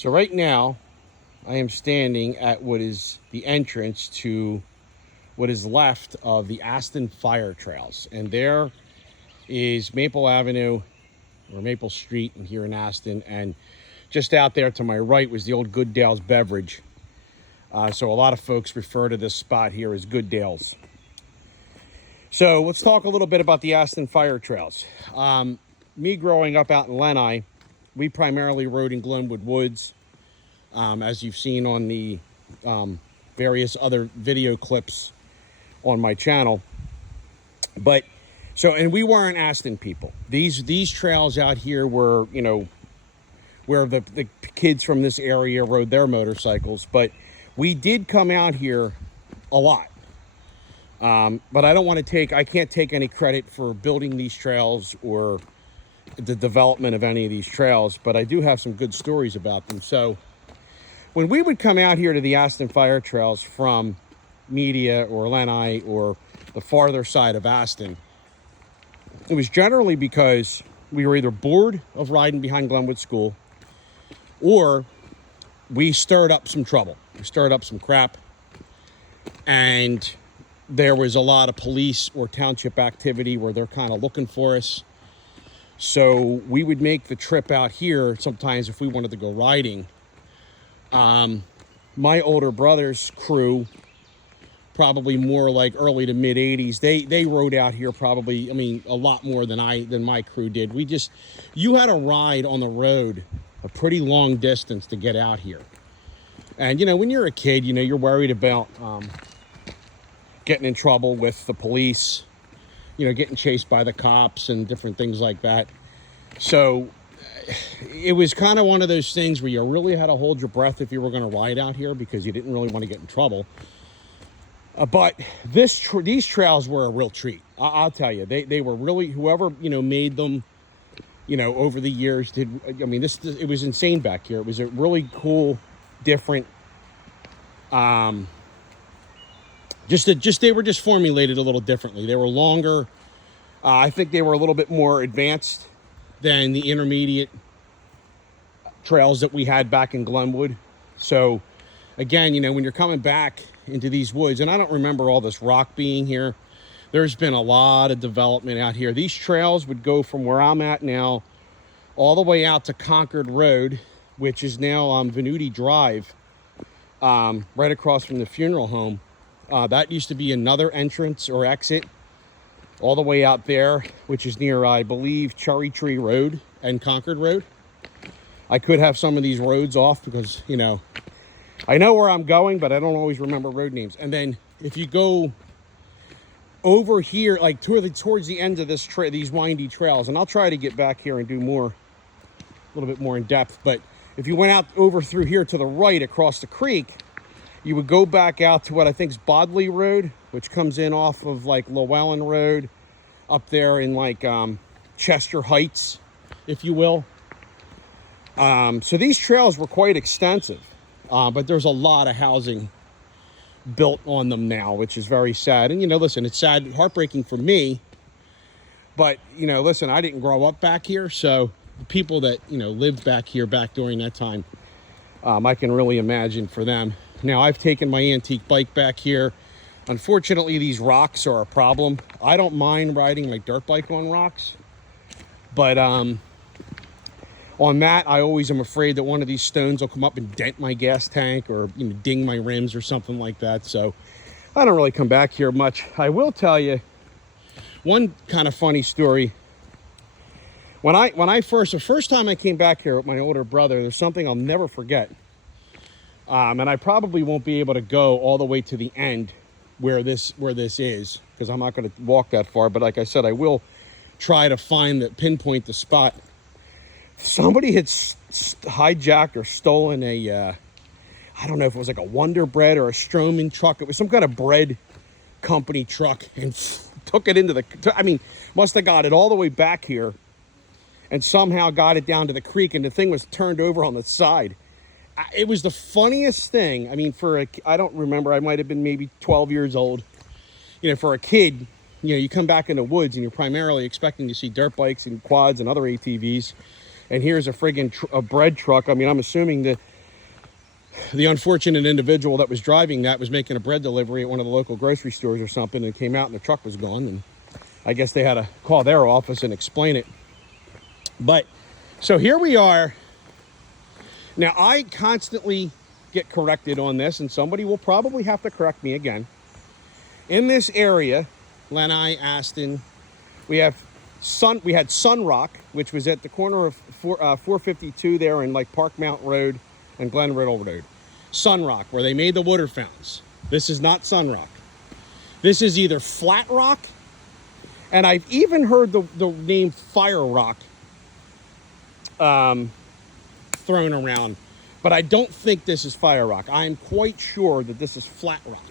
So right now, I am standing at what is the entrance to what is left of the Aston Fire Trails. And there is Maple Avenue, or Maple Street here in Aston. And just out there to my right was the old Goodales Beverage. So a lot of folks refer to this spot here as Goodales. So let's talk a little bit about the Aston Fire Trails. Me growing up out in Lenai, we primarily rode in Glenwood Woods, as you've seen on the various other video clips on my channel. But and we weren't Aston people. These trails out here were, where the kids from this area rode their motorcycles. But we did come out here a lot. But I can't take any credit for building these trails or the development of any of these trails, but I do have some good stories about them. So when we would come out here to the Aston Fire Trails from Media or Lenai or the farther side of Aston, it was generally because we were either bored of riding behind Glenwood School or we stirred up some trouble. We stirred up some crap, and there was a lot of police or township activity where they're kind of looking for us. So we would make the trip out here sometimes if we wanted to go riding. My older brother's crew, probably more like early to mid 80s, they rode out here probably, a lot more than my crew did. You had to ride on the road a pretty long distance to get out here. And, when you're a kid, you're worried about getting in trouble with the police, getting chased by the cops and different things like that. So it was kind of one of those things where you really had to hold your breath if you were going to ride out here because you didn't really want to get in trouble. But these trails were a real treat. I'll tell you, they were really, whoever, made them, over the years did. It was insane back here. It was a really cool, different, they were just formulated a little differently. They were longer. I think they were a little bit more advanced than the intermediate trails that we had back in Glenwood. So again, when you're coming back into these woods, and I don't remember all this rock being here, there's been a lot of development out here. These trails would go from where I'm at now all the way out to Concord Road, which is now Venuti Drive, right across from the funeral home. That used to be another entrance or exit all the way out there, which is near, I believe, Cherry Tree Road and Concord Road. I could have some of these roads off because, I know where I'm going, but I don't always remember road names. And then if you go over here, like towards the end of these windy trails, and I'll try to get back here and do a little bit more in depth. But if you went out over through here to the right across the creek, you would go back out to what I think is Bodley Road, which comes in off of like Llewellyn Road up there in like Chester Heights, if you will. So these trails were quite extensive, but there's a lot of housing built on them now, which is very sad. And, listen, it's sad, heartbreaking for me, but, listen, I didn't grow up back here. So the people that, lived back here back during that time, I can really imagine for them. Now, I've taken my antique bike back here. Unfortunately, these rocks are a problem. I don't mind riding my dirt bike on rocks, but on that, I always am afraid that one of these stones will come up and dent my gas tank or ding my rims or something like that. So I don't really come back here much. I will tell you one kind of funny story. The first time I came back here with my older brother, there's something I'll never forget. And I probably won't be able to go all the way to the end where this is, because I'm not going to walk that far. But like I said, I will try to pinpoint the spot. Somebody had hijacked or stolen I don't know if it was like a Wonder Bread or a Stroman truck. It was some kind of bread company truck, and took it into must have got it all the way back here and somehow got it down to the creek, and the thing was turned over on the side. It was the funniest thing. I don't remember, I might have been maybe 12 years old. For a kid, you come back in the woods and you're primarily expecting to see dirt bikes and quads and other ATVs. And here's a friggin' a bread truck. I'm assuming that the unfortunate individual that was driving that was making a bread delivery at one of the local grocery stores or something, and came out and the truck was gone, and I guess they had to call their office and explain it. But so here we are. Now, I constantly get corrected on this, and somebody will probably have to correct me again. In this area, Lanai, Aston, we had Sun Rock, which was at the corner of 452 there in like Park Mount Road and Glen Riddle Road. Sun Rock, where they made the water fountains. This is not Sun Rock. This is either Flat Rock, and I've even heard the name Fire Rock thrown around, but I don't think this is Fire Rock. I'm quite sure that this is Flat Rock.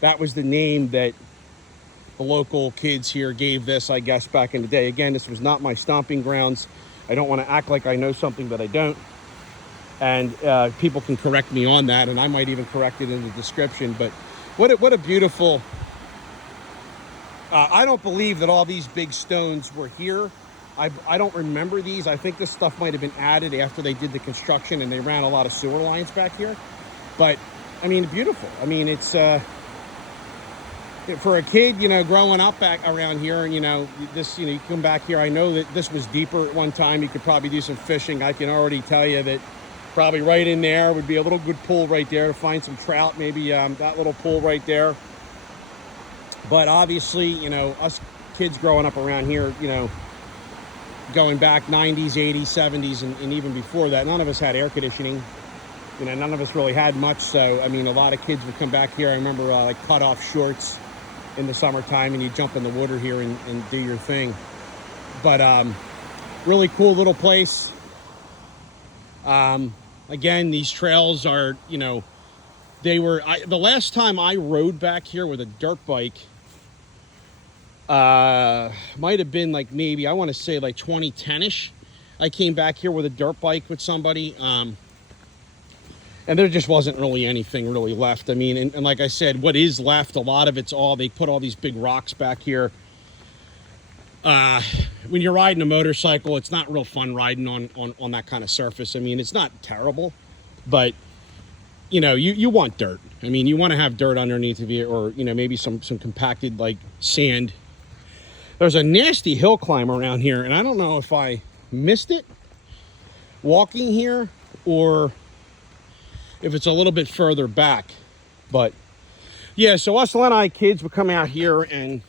That was the name that the local kids here gave this, I guess, back in the day. Again, this was not my stomping grounds. I don't want to act like I know something that I don't. And people can correct me on that, and I might even correct it in the description. But what a beautiful... I don't believe that all these big stones were here. I don't remember these. I think this stuff might have been added after they did the construction and they ran a lot of sewer lines back here. But, I mean, beautiful. I mean, it's... for a kid, you know, growing up back around here, and, you know, this, you know, you come back here, I know that this was deeper at one time. You could probably do some fishing. I can already tell you that probably right in there would be a little good pool right there to find some trout, maybe that little pool right there. But obviously, you know, us kids growing up around here, you know, going back 90s, 80s, 70s, and even before that, none of us had air conditioning. You know, none of us really had much. So, I mean, a lot of kids would come back here. I remember like cut off shorts in the summertime, and you jump in the water here and do your thing. But really cool little place. Again, these trails are, you know, they were, the last time I rode back here with a dirt bike, might have been like maybe, I want to say like 2010-ish. I came back here with a dirt bike with somebody, and there just wasn't really anything really left. I mean, and like I said, what is left, a lot of it's all, they put all these big rocks back here. When you're riding a motorcycle, it's not real fun riding on that kind of surface. I mean, it's not terrible, but you know, you want dirt. I mean, you want to have dirt underneath of you, or, you know, maybe some compacted like sand. There's a nasty hill climb around here, and I don't know if I missed it walking here or if it's a little bit further back. But yeah, so us Lanai kids would come out here and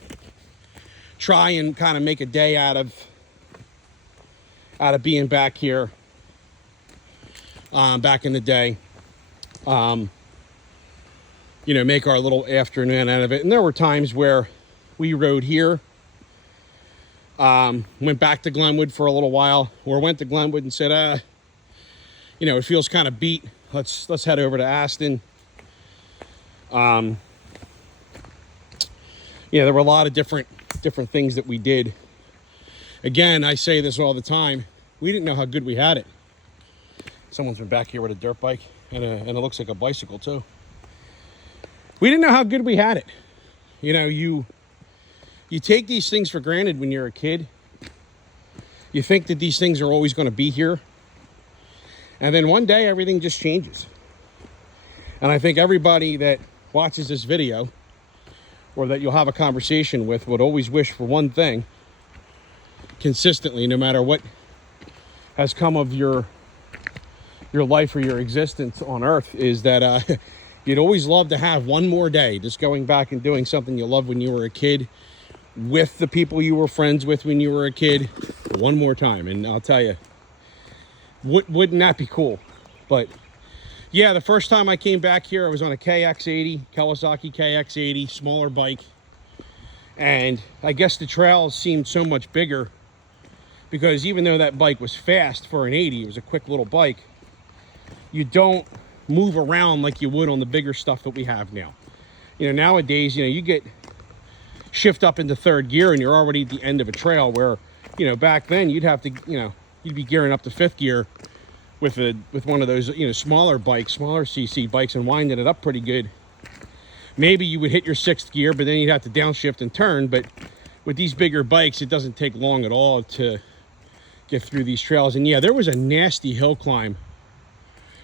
try and kind of make a day out of being back here back in the day. You know, make our little afternoon out of it. And there were times where we rode here, went back to Glenwood for a little while, or went to Glenwood and said, you know, it feels kind of beat. Let's head over to Aston. Yeah, there were a lot of different things that we did. Again, I say this all the time. We didn't know how good we had it. Someone's been back here with a dirt bike, and it looks like a bicycle too. We didn't know how good we had it. You know, you take these things for granted when you're a kid. You think that these things are always going to be here. And then one day, everything just changes. And I think everybody that watches this video, or that you'll have a conversation with, would always wish for one thing consistently, no matter what has come of your life or your existence on earth, is that you'd always love to have one more day, just going back and doing something you loved when you were a kid, with the people you were friends with when you were a kid, one more time. And I'll tell you, wouldn't that be cool? But yeah, the first time I came back here, I was on a KX80, Kawasaki KX80, smaller bike. And I guess the trails seemed so much bigger, because even though that bike was fast for an 80, it was a quick little bike, you don't move around like you would on the bigger stuff that we have now. You know, nowadays, you know, you get shift up into third gear and you're already at the end of a trail, where, you know, back then you'd have to, you know, you'd be gearing up to fifth gear with one of those, you know, smaller bikes, smaller CC bikes, and winding it up pretty good. Maybe you would hit your sixth gear, but then you'd have to downshift and turn. But with these bigger bikes, it doesn't take long at all to get through these trails. And yeah, there was a nasty hill climb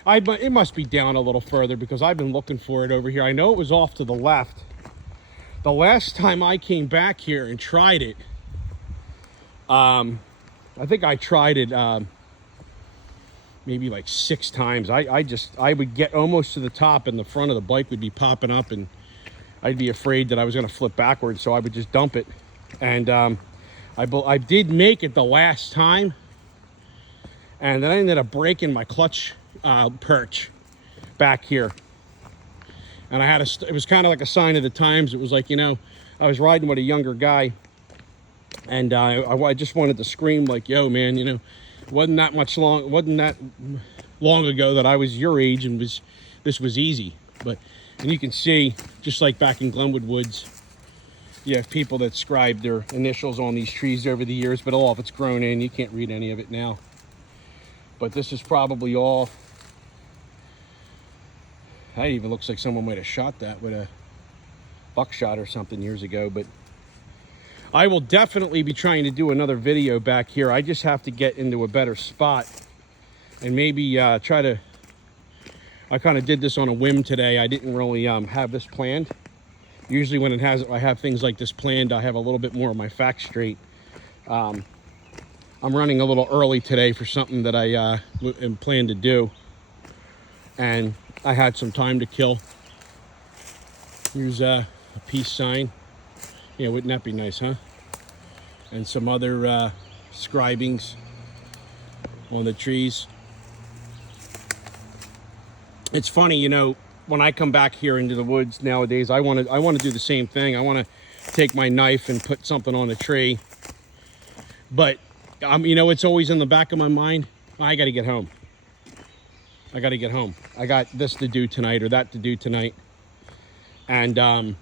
It must be down a little further because I've been looking for it over here. I know it was off to the left. The last time I came back here and tried it, I think I tried it maybe like 6 times. I would get almost to the top and the front of the bike would be popping up and I'd be afraid that I was going to flip backwards, so I would just dump it. And I did make it the last time, and then I ended up breaking my clutch perch back here. And it was kind of like a sign of the times. It was like, you know, I was riding with a younger guy, and I just wanted to scream like, yo, man, you know, wasn't that long ago that I was your age and this was easy. And you can see, just like back in Glenwood Woods, you have people that scribe their initials on these trees over the years, but all of it's grown in. You can't read any of it now. But this is probably all. That even looks like someone might have shot that with a buckshot or something years ago. But I will definitely be trying to do another video back here. I just have to get into a better spot and maybe try to. I kind of did this on a whim today. I didn't really have this planned. Usually when I have things like this planned, I have a little bit more of my facts straight. I'm running a little early today for something that I am planned to do. And I had some time to kill. Here's a peace sign. Yeah, wouldn't that be nice, huh? And some other scribings on the trees. It's funny, you know, when I come back here into the woods nowadays, I want to do the same thing. I want to take my knife and put something on a tree. But you know, it's always in the back of my mind. I got to get home. I got to get home. I got this to do tonight or that to do tonight. And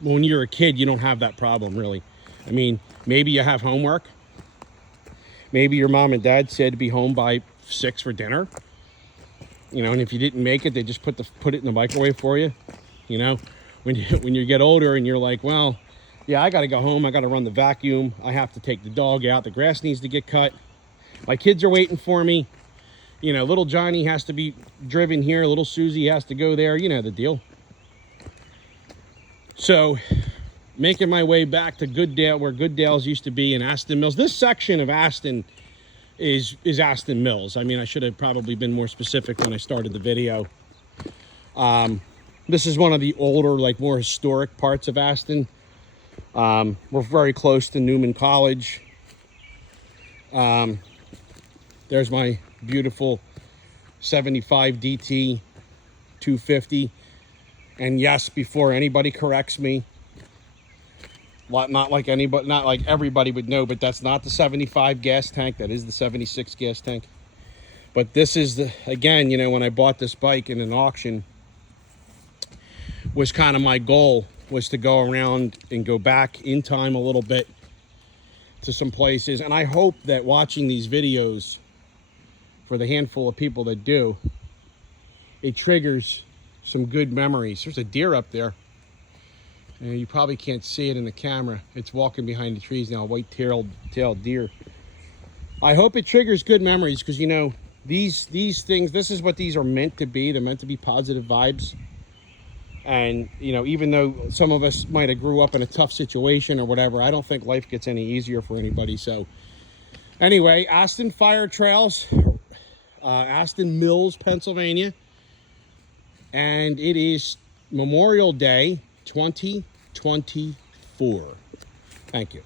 when you're a kid, you don't have that problem, really. I mean, maybe you have homework. Maybe your mom and dad said to be home by 6 for dinner. You know, and if you didn't make it, they just put it in the microwave for you. You know, when you get older and you're like, well, yeah, I got to go home. I got to run the vacuum. I have to take the dog out. The grass needs to get cut. My kids are waiting for me. You know, little Johnny has to be driven here. Little Susie has to go there. You know the deal. So, making my way back to Goodale, where Goodales used to be in Aston Mills. This section of Aston is Aston Mills. I mean, I should have probably been more specific when I started the video. This is one of the older, like more historic parts of Aston. We're very close to Newman College. There's my beautiful 75 DT 250. And yes, before anybody corrects me, not like everybody would know, but that's not the 75 gas tank. That is the 76 gas tank. But this is again, you know, when I bought this bike in an auction, was kind of my goal, was to go around and go back in time a little bit to some places. And I hope that watching these videos, for the handful of people that do, it triggers some good memories. There's a deer up there. And you probably can't see it in the camera. It's walking behind the trees now, a white-tailed deer. I hope it triggers good memories because, you know, these things, this is what these are meant to be. They're meant to be positive vibes. And, you know, even though some of us might have grew up in a tough situation or whatever, I don't think life gets any easier for anybody. So, anyway, Aston Fire Trails, Aston Mills, Pennsylvania. And it is Memorial Day 2024. Thank you.